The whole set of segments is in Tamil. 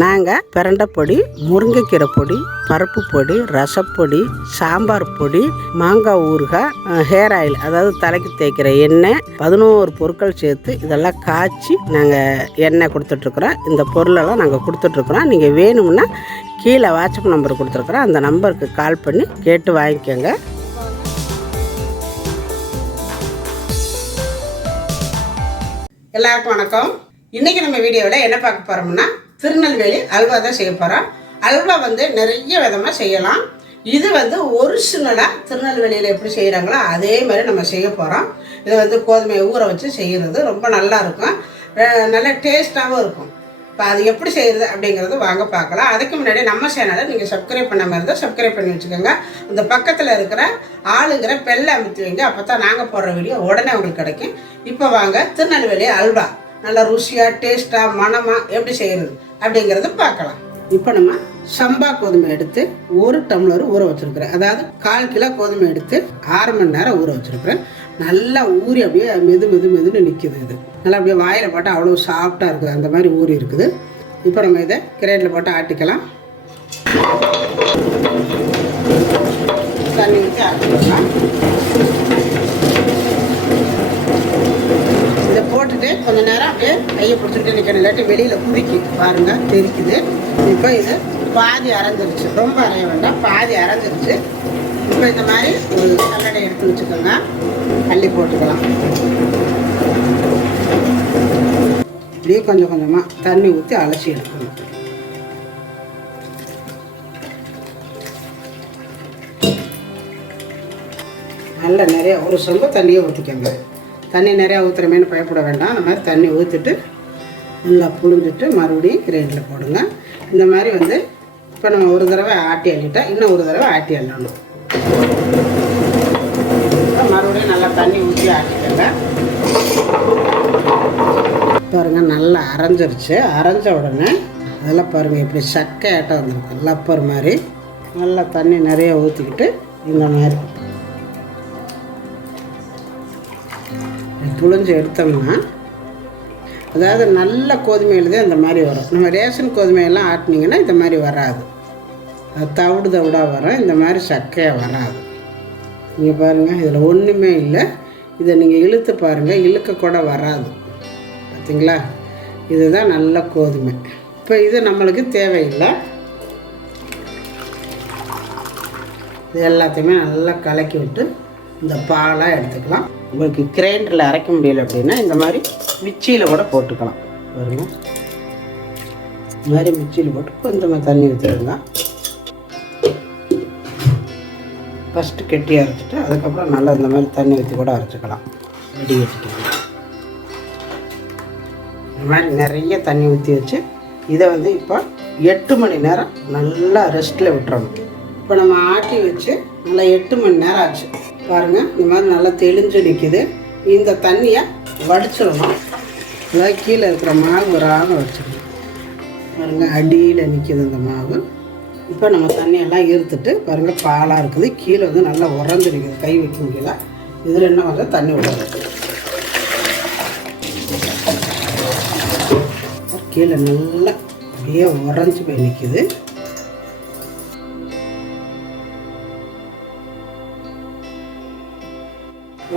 நாங்கள் பிரண்டை பொடி, முருங்கைக்கீரை பொடி, பருப்பு பொடி, ரசப்பொடி, சாம்பார் பொடி, மாங்காய் ஊறுகாய், ஹேர் ஆயில் அதாவது தலைக்கு தேய்க்கிற எண்ணெய், 11 பொருட்கள் சேர்த்து இதெல்லாம் காய்ச்சி நாங்கள் எண்ணெய் கொடுத்துட்ருக்குறோம். இந்த பொருளெல்லாம் நாங்கள் கொடுத்துட்ருக்குறோம். நீங்கள் வேணும்னா கீழே வாட்ஸ்அப் நம்பர் கொடுத்துருக்குறோம். அந்த நம்பருக்கு கால் பண்ணி கேட்டு வாங்கிக்கோங்க. எல்லாருக்கும் வணக்கம். இன்றைக்கி நம்ம வீடியோவில் என்ன பார்க்க போகிறோம்னா திருநெல்வேலி அல்வா தான் செய்ய போகிறோம். அல்வா நிறைய விதமாக செய்யலாம். இது ஒரிஜினலாக திருநெல்வேலியில் எப்படி செய்கிறாங்களோ அதே மாதிரி நம்ம செய்ய போகிறோம். இது கோதுமையை ஊற வச்சு செய்கிறது ரொம்ப நல்லா இருக்கும், நல்ல டேஸ்ட்டாகவும் இருக்கும். இப்போ அது எப்படி செய்கிறது அப்படிங்கிறது வாங்க பார்க்கலாம். அதுக்கு முன்னாடி நம்ம சேனலை நீங்கள் சப்ஸ்கிரைப் பண்ண மாதிரி இருந்தால் சப்ஸ்கிரைப் பண்ணி வச்சுக்கோங்க. இந்த பக்கத்தில் இருக்கிற ஆளுங்கிற பெல்லை அமுத்தி வைங்க. அப்போ தான் நாங்கள் போடுற வீடியோ உடனே உங்களுக்கு கிடைக்கும். இப்போ வாங்க திருநெல்வேலி அல்வா நல்லா ருசியாக டேஸ்ட்டாக மணமாக எப்படி செய்கிறது அப்படிங்கிறத பார்க்கலாம். இப்போ நம்ம சம்பா கோதுமை எடுத்து 1 டம்ளர் ஊற வச்சுருக்குறேன். அதாவது 1/4 கிலோ கோதுமை எடுத்து 6 மணி நேரம் ஊற வச்சுருக்குறேன். நல்லா ஊறி அப்படியே மெதுன்னு நிற்கிது. இது நல்லா அப்படியே வாயில் போட்டால் அவ்வளோ சாஃப்டாக இருக்குது, அந்த மாதிரி ஊறி இருக்குது. இப்போ நம்ம இதை கிரேட்டில் போட்டு ஆட்டிக்கலாம். தண்ணி ஊற்றி ஆட்டிக்கலாம். இதை போட்டுட்டு கொஞ்சம் நேரம் அப்படியே கையை பிடிச்சிட்டு நிற்கணும், இல்லாட்டி வெளியில் குடிக்கி பாருங்கள் தெரிக்குது. இப்போ இது பாதி அரைஞ்சிருச்சு, ரொம்ப அரைய வேண்டாம், பாதி அரைஞ்சிருச்சு. இப்போ இந்த மாதிரி ஒரு சல்லடை எடுத்து வச்சுக்கோங்க, அள்ளி போட்டுக்கலாம். இப்படியே கொஞ்சம் கொஞ்சமாக தண்ணி ஊற்றி அலசி எடுக்கணும். நல்லா நிறைய ஒரு சொம்பு தண்ணியை ஊற்றிக்கோங்க. தண்ணி நிறையா ஊற்றுறமேனு பயப்பட வேண்டாம். அந்த மாதிரி தண்ணி ஊற்றிட்டு நல்லா புழிஞ்சிட்டு மறுபடியும் கிரைண்டரில் போடுங்க. இந்த மாதிரி இப்போ நம்ம ஒரு தடவை ஆட்டி அள்ளிட்டா இன்னும் ஒரு தடவை ஆட்டி அள்ளணும். மறுபடியும் நல்லா தண்ணி ஊற்றி ஆட்டிக்கோங்க. பாருங்கள் நல்லா அரைஞ்சிருச்சு. அரைஞ்ச உடனே அதெல்லாம் பாருங்கள் எப்படி சக்கை ஆட்டம் வந்துருக்கு, லப்பர் மாதிரி. நல்லா தண்ணி நிறைய ஊற்றிக்கிட்டு இந்த மாதிரி புழிஞ்சு எடுத்தோம்னா, அதாவது நல்ல கோதுமையில்தான் இந்த மாதிரி வரும். நம்ம ரேஷன் கோதுமையெல்லாம் ஆட்டினீங்கன்னா இந்த மாதிரி வராது, அது தவிடாக வரும். இந்த மாதிரி சக்கையாக வராது. நீங்கள் பாருங்கள், இதில் ஒன்றுமே இல்லை. இதை நீங்கள் இழுத்து பாருங்கள், இழுக்க கூட வராது. பார்த்தீங்களா, இதுதான் நல்ல கோதுமை. இப்போ இது நம்மளுக்கு தேவையில்லை. இது எல்லாத்தையுமே நல்லா கலக்கி விட்டு இந்த பாலாக எடுத்துக்கலாம். உங்களுக்கு கிரைண்டரில் அரைக்க முடியல அப்படின்னா இந்த மாதிரி மிக்சியில் கூட போட்டுக்கலாம். பாருங்க, இந்த மாதிரி மிக்சியில் போட்டு கொஞ்சமாக தண்ணி ஊற்றிடுங்க. ஃபஸ்ட்டு கெட்டியாக அரைச்சிட்டு அதுக்கப்புறம் நல்லா இந்த மாதிரி தண்ணி ஊற்றி கூட அரைச்சிக்கலாம். ரெடி வச்சுக்கலாம். இந்த மாதிரி நிறைய தண்ணி ஊற்றி வச்சு இதை இப்போ 8 மணி நேரம் நல்லா ரெஸ்ட்டில் விட்டுறணும். இப்போ நம்ம ஆட்டி வச்சு நல்லா 8 மணி நேரம் ஆச்சு. பாருங்கள், இந்த மாதிரி நல்லா தெளிஞ்சு நிற்கிது. இந்த தண்ணியை வடிச்சிடணும். அதாவது கீழே இருக்கிற மாவு வராமல் வச்சிடணும். பாருங்கள், அடியில் நிற்கிது இந்த மாவு. இப்போ நம்ம தண்ணியெல்லாம் இருத்துட்டு பாருங்கள் பாலாக இருக்குது. கீழே நல்லா உறைஞ்சி நிற்கிது, கை வைக்க முடியல. இதில் என்ன தண்ணி விடுறது, கீழே நல்லா அப்படியே உறைஞ்சி போய் நிற்கிது.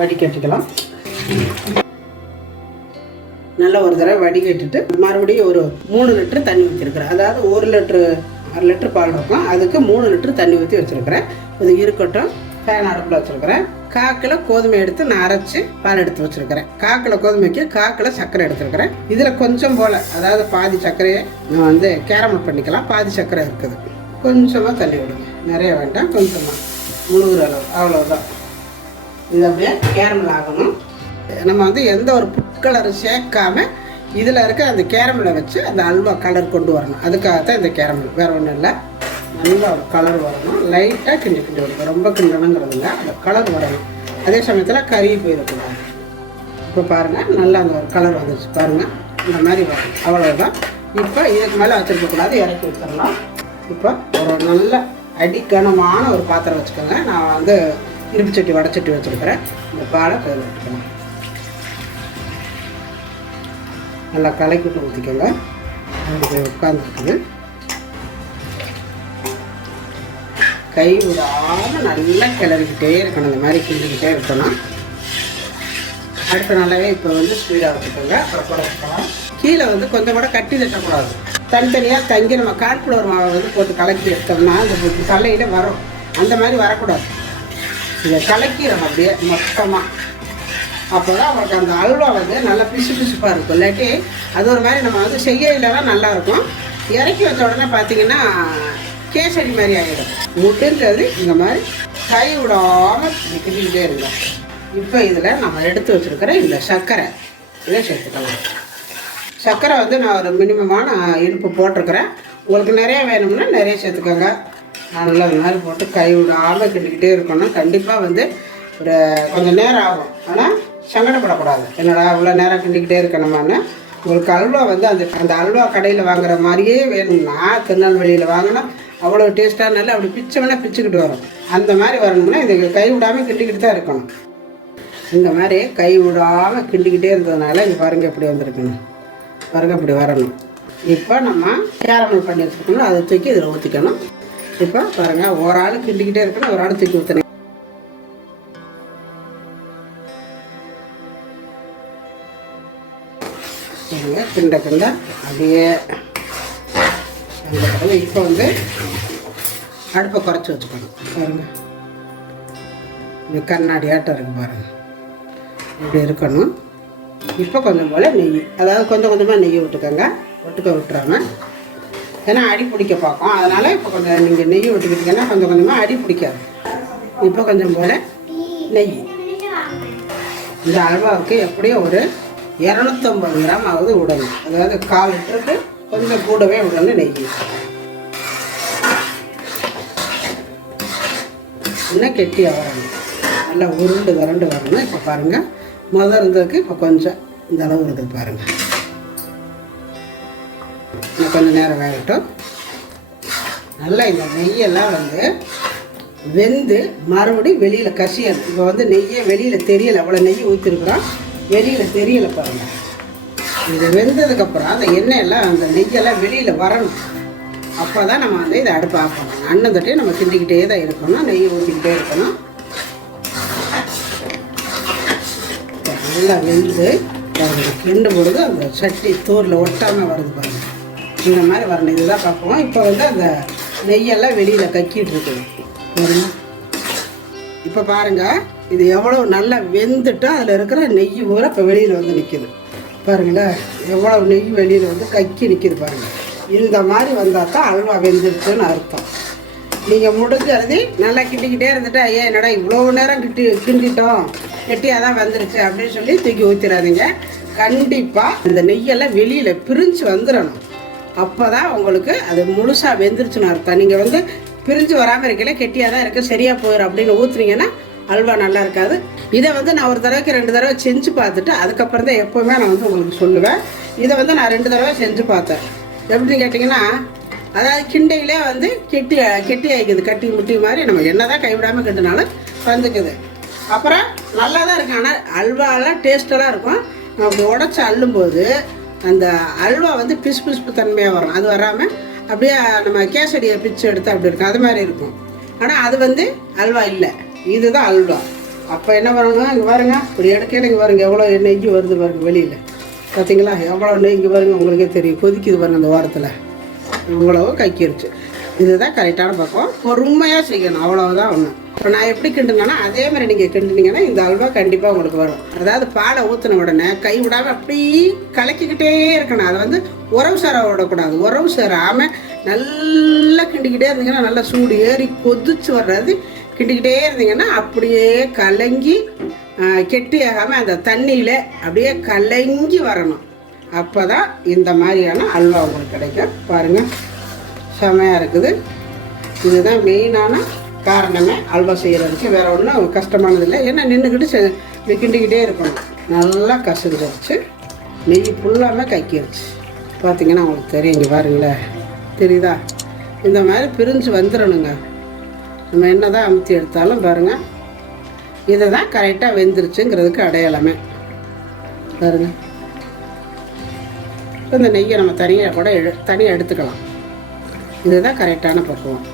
வடிகட்டிக்கலாம். நல்லா ஒரு தடவை வடிகட்டிட்டு மறுபடியும் ஒரு 3 லிட்டர் தண்ணி ஊற்றிருக்கிறேன். அதாவது 1 லிட்டரு 1/2 லிட்டர் பால் இருக்கும், அதுக்கு 3 லிட்டர் தண்ணி ஊற்றி வச்சுருக்கிறேன். இது இருக்கட்டும். ஃபேன் அடுப்பில் வச்சுருக்கிறேன். 1/4 கிலோ கோதுமை எடுத்து நான் அரைச்சி பால் எடுத்து வச்சுருக்கிறேன். 1/4 கிலோ கோதுமைக்கு 1/4 கிலோ சர்க்கரை எடுத்துருக்கிறேன். இதில் கொஞ்சம் போல், அதாவது பாதி சர்க்கரையை நான் கேரமல் பண்ணிக்கலாம். பாதி சர்க்கரை இருக்குது. கொஞ்சமாக தண்ணி விடுங்க, நிறைய வேண்டாம், கொஞ்சமாக முழுகிற அளவு, அவ்வளோதான். இது அப்படியே கேரமல் ஆகணும். நம்ம எந்த ஒரு புட் கலரும் சேர்க்காம இதில் இருக்க அந்த கேரமலை வச்சு அந்த அல்வா கலர் கொண்டு வரணும். அதுக்காகத்தான் இந்த கேரமல், வேறு ஒன்றும் இல்லை. நல்லா ஒரு கலர் வரணும். லைட்டாக கிண்டி விடணும், ரொம்ப கிண்டணுங்கிறது இல்லை, அந்த கலர் வரணும். அதே சமயத்தில் கறி போயிடக்கூடாது. இப்போ பாருங்கள், நல்லா அந்த ஒரு கலர் வந்துச்சு பாருங்கள், இந்த மாதிரி வரும். அவ்வளோதான். இப்போ இதுக்கு மேலே வச்சுருக்கக்கூடாது, இறக்கி வச்சிடலாம். இப்போ ஒரு நல்ல அடிக்கனமான ஒரு பாத்திரம் வச்சுக்கோங்க. நான் இரும்பு சட்டி வடைச்சட்டி வச்சுருக்கிறேன். இந்த பாலை கையில் விட்டுக்கணும். நல்லா கலக்கிட்டு ஊற்றிக்கோங்க. அது உட்காந்துருக்குது. கை விடாமல் நல்லா கிளறிக்கிட்டே இருக்கணும். இந்த மாதிரி கிண்டிக்கிட்டே இருக்கணும். அடுத்த நாளாவே இப்போ வந்து ஸ்பீடாக வச்சுக்கோங்க. அப்புறம் போடலாம். கீழே வந்து கொஞ்சம் கூட கட்டி தட்டக்கூடாது. தனித்தனியாக தங்கி நம்ம கார்ன்ஃப்ளவர் மாவை வந்து போட்டு கலக்கி எடுத்தோம்னா அந்த தலையில் வரும். அந்த மாதிரி வரக்கூடாது. இதை கலக்கிடும் அப்படியே மொத்தமாக. அப்போ தான் அவங்களுக்கு அந்த அல்வா வந்து நல்லா பிசு பிசுப்பாக இருக்கும். இல்லாட்டி அது ஒரு மாதிரி நம்ம வந்து செய்யலாம் நல்லாயிருக்கும். இறக்கி வச்ச உடனே பார்த்தீங்கன்னா கேசரி மாதிரி ஆகிடும். முட்டுன்றது இந்த மாதிரி கை விடாமல் கிண்டிக்கிட்டே இருந்தோம். இப்போ இதில் நம்ம எடுத்து வச்சுருக்கிற இந்த சர்க்கரை இதை சேர்த்துக்கலாம். சர்க்கரை வந்து நான் ஒரு மினிமமான இனிப்பு போட்டிருக்கிறேன். உங்களுக்கு நிறைய வேணும்னா நிறைய சேர்த்துக்கோங்க. நல்லா இந்த மாதிரி போட்டு கை விடாமல் கிண்டிக்கிட்டே இருக்கணும். கண்டிப்பாக வந்து ஒரு கொஞ்சம் நேரம் ஆகும். ஆனால் சங்கடப்படக்கூடாது. என்னடா இவ்வளோ நேரம் கிண்டிக்கிட்டே இருக்கணுமான்னு. உங்களுக்கு அல்வா வந்து அந்த அல்வா கடையில் வாங்குற மாதிரியே வேணும்னா திருநெல்வேலியில் வாங்கினா அவ்வளோ டேஸ்ட்டாக நல்லா அப்படி பிச்சோம்னா பிச்சுக்கிட்டு வரும். அந்த மாதிரி வரணும்னா இது கை விடாமல் கிண்டிக்கிட்டு தான் இருக்கணும். இந்த மாதிரி கை விடாமல் கிண்டிக்கிட்டே இருந்ததுனால இங்கே பாருங்கள் எப்படி வந்திருக்கணும். பாருங்கள் இப்படி வரணும். இப்போ நம்ம கேரமல் பண்ணி வச்சுருக்கணும். அதை தூக்கி இதில் ஊற்றிக்கணும். இப்போ பாருங்கள் ஒரு ஆள் கிண்டிக்கிட்டே இருக்கணும். ஒரு ஆள் தூக்கி ஊற்றணும். சரிங்க கிண்ட கிண்ட அப்படியே. இப்போ வந்து அடுப்பை குறைச்சி வச்சுக்கணும். பாருங்கள் இந்த கண்ணாடி ஆட்டம் இருக்குது பாருங்கள். இப்படி இருக்கணும். இப்போ கொஞ்சம் போல் நெய், அதாவது கொஞ்சம் கொஞ்சமாக நெய் விட்டுக்கோங்க. விட்டுறாமல் ஏன்னா அடி பிடிக்க பார்க்கும். அதனால் இப்போ கொஞ்சம் நீங்கள் நெய் விட்டுக்கிட்டிங்கன்னா கொஞ்சம் கொஞ்சமாக அடி பிடிக்காது. இப்போ கொஞ்சம் போல் நெய். இந்த அல்வாவுக்கு எப்படியும் ஒரு 250 கிராம் ஆகுது விடணும். அதாவது 1/4 லிட்டருக்கு கொஞ்சம் கூடவே விடணும் நெய். இன்னும் கெட்டியாக வரணும். நல்லா உருண்டு வரணும். இப்போ பாருங்கள் முதல் இருந்ததுக்கு இப்போ கொஞ்சம் இந்த அளவு இருக்குது பாருங்கள். இன்னும் கொஞ்சம் நேரம் வேகட்டும். நல்லா இந்த நெய்யெல்லாம் வந்து வெந்து மறுபடியும் வெளியில் கசியணும். இப்போ வந்து நெய்யை வெளியில் தெரியலை. அவ்வளோ நெய் ஊற்றிருக்குறோம், வெளியில் தெரியலை பாருங்கள். இது வெந்ததுக்கப்புறம் அந்த எண்ணெயெல்லாம் அந்த நெய்யெல்லாம் வெளியில் வரணும். அப்போ தான் நம்ம வந்து இதை அடுப்பு ஆஃப் பண்ணணும். அண்ணன் தட்டையும் நம்ம கிண்டிக்கிட்டே தான் இருக்கணும். நெய் ஊற்றிக்கிட்டே இருக்கணும். நல்லா வெந்து கிண்டும் பொழுது அந்த சட்டி தூரில் ஒட்டாமல் வருது பாருங்கள். இந்த மாதிரி வரணும். இதுதான் பார்ப்போம். இப்போ வந்து அந்த நெய்யெல்லாம் வெளியில் கக்கிட்டு இருக்குது பாருங்க. இப்போ பாருங்கள் இது எவ்வளோ நல்லா வெந்துட்டு அதில் இருக்கிற நெய் பூரா இப்போ வெளியில் வந்து நிற்கிது பாருங்களேன். எவ்வளோ நெய் வெளியில் வந்து கக்கி நிற்கிது பாருங்கள். இந்த மாதிரி வந்தால் தான் அல்வா வெந்துருச்சுன்னு அர்த்தம். நீங்கள் முடிஞ்சது நல்லா கிண்டிக்கிட்டே இருந்துட்டு ஐயா என்னடா இவ்வளோ நேரம் கிண்டிட்டோம் கெட்டியாக தான் வந்துருச்சு அப்படின்னு சொல்லி தூக்கி ஊற்றிடாதீங்க. கண்டிப்பாக இந்த நெய்யெல்லாம் வெளியில் பிரிஞ்சு வந்துடணும். அப்போ தான் உங்களுக்கு அது முழுசாக வெந்துருச்சுன்னு அர்த்தம். நீங்கள் வந்து பிரிஞ்சு வராமல் இருக்கல கெட்டியாக தான் இருக்குது சரியாக போயிடும் அப்படின்னு ஊற்றுனீங்கன்னா அல்வா நல்லா இருக்காது. இதை வந்து நான் ஒரு தடவைக்கு 2 தடவை செஞ்சு பார்த்துட்டு அதுக்கப்புறம் தான் எப்போவுமே நான் வந்து உங்களுக்கு சொல்லுவேன். இதை வந்து நான் 2 தடவை செஞ்சு பார்த்தேன். எப்படின்னு கேட்டிங்கன்னா அதாவது கிண்டையிலே வந்து கெட்டி ஆகிக்குது. கட்டி முட்டி மாதிரி நம்ம என்ன தான் கைவிடாமல் கிண்டினாலும் வந்துக்குது. அப்புறம் நல்லா தான் இருக்கும். ஆனால் அல்வாலாம் டேஸ்ட்டெல்லாம் இருக்கும். நம்ம உடச்சி அள்ளும்போது அந்த அல்வா வந்து பிசுப்பு தன்மையாக வரும். அது வராமல் அப்படியே நம்ம கேசடியை பிச்சு எடுத்து அப்படி இருக்கும். அது மாதிரி இருக்கும். ஆனால் அது வந்து அல்வா இல்லை, இதுதான் அல்வா. அப்போ என்ன பண்ணணும், இங்கே பாருங்க இப்படி எடுக்கையில் இங்கே பாருங்கள் எவ்வளோ நெய் வருது பாருங்கள் வெளியில். பார்த்தீங்களா எவ்வளோ நெய் இங்கே பாருங்கள், உங்களுக்கே தெரியும் கொதிக்குது பாருங்கள். அந்த வாரத்தில் இவ்வளோ கக்கிருச்சு. இதுதான் கரெக்டான பக்கம். பொறுமையாக செய்யணும், அவ்வளோதான் ஒன்று. இப்போ நான் எப்படி கிண்டுனேன்னா அதே மாதிரி நீங்கள் கிண்டுனீங்கன்னா இந்த அல்வா கண்டிப்பாக உங்களுக்கு வரும். அதாவது பாலை ஊற்றின உடனே கை விடாமல் அப்படி கலக்கிக்கிட்டே இருக்கணும். அதை வந்து உறவு சேர விடக்கூடாது. உறவு சேராமல் நல்லா கிண்டிக்கிட்டே இருந்தீங்கன்னா நல்லா சூடு ஏறி கொதிச்சு வர்றது கிண்டிக்கிட்டே இருந்தீங்கன்னா அப்படியே கலங்கி கெட்டியாகாமல் அந்த தண்ணியில் அப்படியே கலங்கி வரணும். அப்போ தான் இந்த மாதிரியான அல்வா உங்களுக்கு கிடைக்கும். பாருங்கள் செமையாக இருக்குது. இதுதான் மெயினான காரணமே அல்வா செய்கிறதுக்கு. வேறு ஒன்றும் கஷ்டமானதில்லை. ஏன்னா நின்றுக்கிட்டு கிண்டிக்கிட்டே இருக்கணும். நல்லா கசந்துருச்சு, நெய் ஃபுல்லாமே கக்கிருச்சு. பார்த்திங்கன்னா உங்களுக்கு தெரியும். இங்கே பாருங்களேன், தெரியுதா? இந்த மாதிரி பிரிஞ்சு வந்துடணுங்க. நம்ம என்ன தான் அமுத்தி எடுத்தாலும் பாருங்கள் இதை தான் கரெக்டாக வெந்துருச்சுங்கிறதுக்கு அடையாளமே. பாருங்கள் இந்த நெய்யை நம்ம தனியாக கூட தனியாக எடுத்துக்கலாம். இதுதான் கரெக்டான பக்குவம்.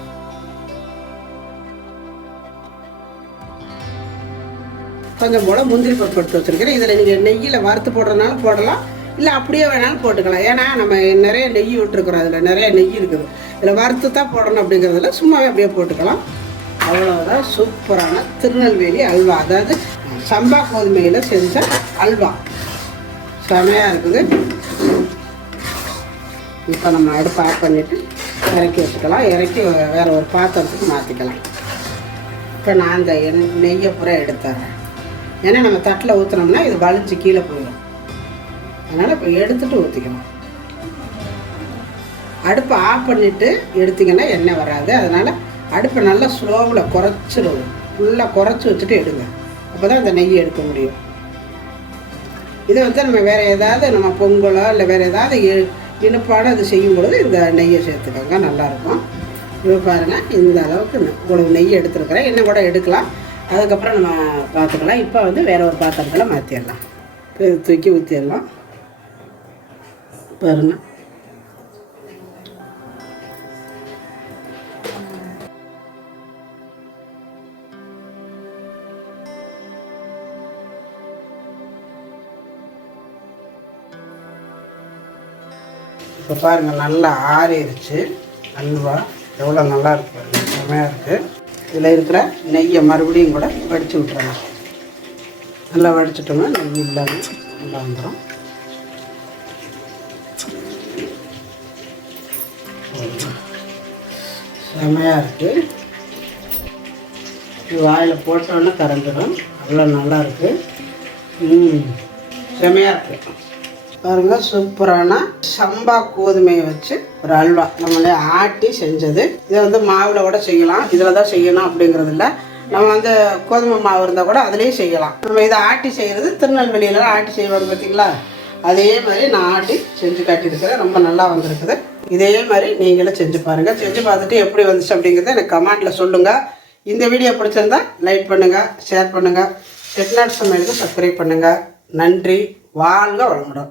கொஞ்சம் போல் முந்திரி பருப்பு எடுத்து வச்சுருக்கிறேன். இதில் நீங்கள் நெய்யில் வறுத்து போடுறதுனாலும் போடலாம், இல்லை அப்படியே வேணாலும் போட்டுக்கலாம். ஏன்னா நம்ம நிறைய நெய் விட்டுருக்குறோம், அதில் நிறைய நெய் இருக்குது. இதில் வறுத்து தான் போடணும் அப்படிங்கிறதுல சும்மாவே அப்படியே போட்டுக்கலாம். அவ்வளோதான் சூப்பரான திருநெல்வேலி அல்வா, அதாவது சம்பா கோதுமையில் செஞ்ச அல்வா. செமையாக இருக்குது. இப்போ நம்ம அடுப்பு ஆஃப் பண்ணிவிட்டு இறக்கி வச்சுக்கலாம். இறக்கி வேறு ஒரு பாத்திரத்துக்கு மாற்றிக்கலாம். இப்போ நான் இந்த நெய்யை பூரா எடுத்துறேன். ஏன்னா நம்ம தட்டில் ஊற்றினோம்னா இது வலிஞ்சு கீழே போயிடும். அதனால் இப்போ எடுத்துகிட்டு ஊற்றிக்கலாம். அடுப்பை ஆஃப் பண்ணிவிட்டு எடுத்திங்கன்னா எண்ணெய் வராது. அதனால் அடுப்பை நல்லா ஸ்லோவில் குறைச்சிடும். ஃபுல்லாக குறைச்சி வச்சுட்டு எடுங்க. அப்போ தான் இந்த நெய்யை எடுக்க முடியும். இதை நம்ம வேறு ஏதாவது நம்ம பொங்கலோ இல்லை வேறு ஏதாவது இனிப்பான இது செய்யும் பொழுது இந்த நெய்யை சேர்த்துக்கோங்க, நல்லாயிருக்கும். இப்போ பாருங்கள், இந்த அளவுக்கு இவ்வளவு நெய் எடுத்துருக்குறேன். இன்னும் கூட எடுக்கலாம், அதுக்கப்புறம் நம்ம பார்த்துக்கலாம். இப்போ வேறு ஒரு பாத்திரத்தில் மாற்றிடலாம். இப்போ இது தூக்கி ஊற்றிடலாம். பாருங்கள், இப்போ பாருங்கள் நல்லா ஆறிடுச்சு அல்வா. எவ்வளோ நல்லா இருக்கு, செம்மையாக இருக்குது. இதில் இருக்கிற நெய்யை மறுபடியும் கூட வடித்து விட்டுறலாம். நல்லா வடிச்சிட்டோம்னா நெய் இல்லாமல் நல்லா வந்துடும். செம்மையாக இருக்குது. வாயில் போட்டோன்னே கரைஞ்சிடும். அவ்வளோ நல்லா இருக்குது. செம்மையாக இருக்குது. பாருங்கள், சூப்பரான சம்பா கோதுமையை வச்சு ஒரு அல்வா நம்மளே ஆட்டி செஞ்சது. இதை மாவில் கூட செய்யலாம், இதில் தான் செய்யணும் அப்படிங்கிறது இல்லை. நம்ம கோதுமை மாவு இருந்தால் கூட அதுலேயும் செய்யலாம். நம்ம இதை ஆட்டி செய்கிறது திருநெல்வேலியிலலாம் ஆட்டி செய்வாங்க பார்த்தீங்களா, அதே மாதிரி நான் ஆட்டி செஞ்சு காட்டியிருக்கிறேன். ரொம்ப நல்லா வந்திருக்குது. இதே மாதிரி நீங்களும் செஞ்சு பாருங்கள். செஞ்சு பார்த்துட்டு எப்படி வந்துச்சு அப்படிங்கிறத எனக்கு கமெண்ட்டில் சொல்லுங்கள். இந்த வீடியோ பிடிச்சிருந்தா லைக் பண்ணுங்கள், ஷேர் பண்ணுங்கள், செட்டிநாடு சமையலுக்கு சப்ஸ்கிரைப் பண்ணுங்கள். நன்றி. வாழ்க வளமுடன்.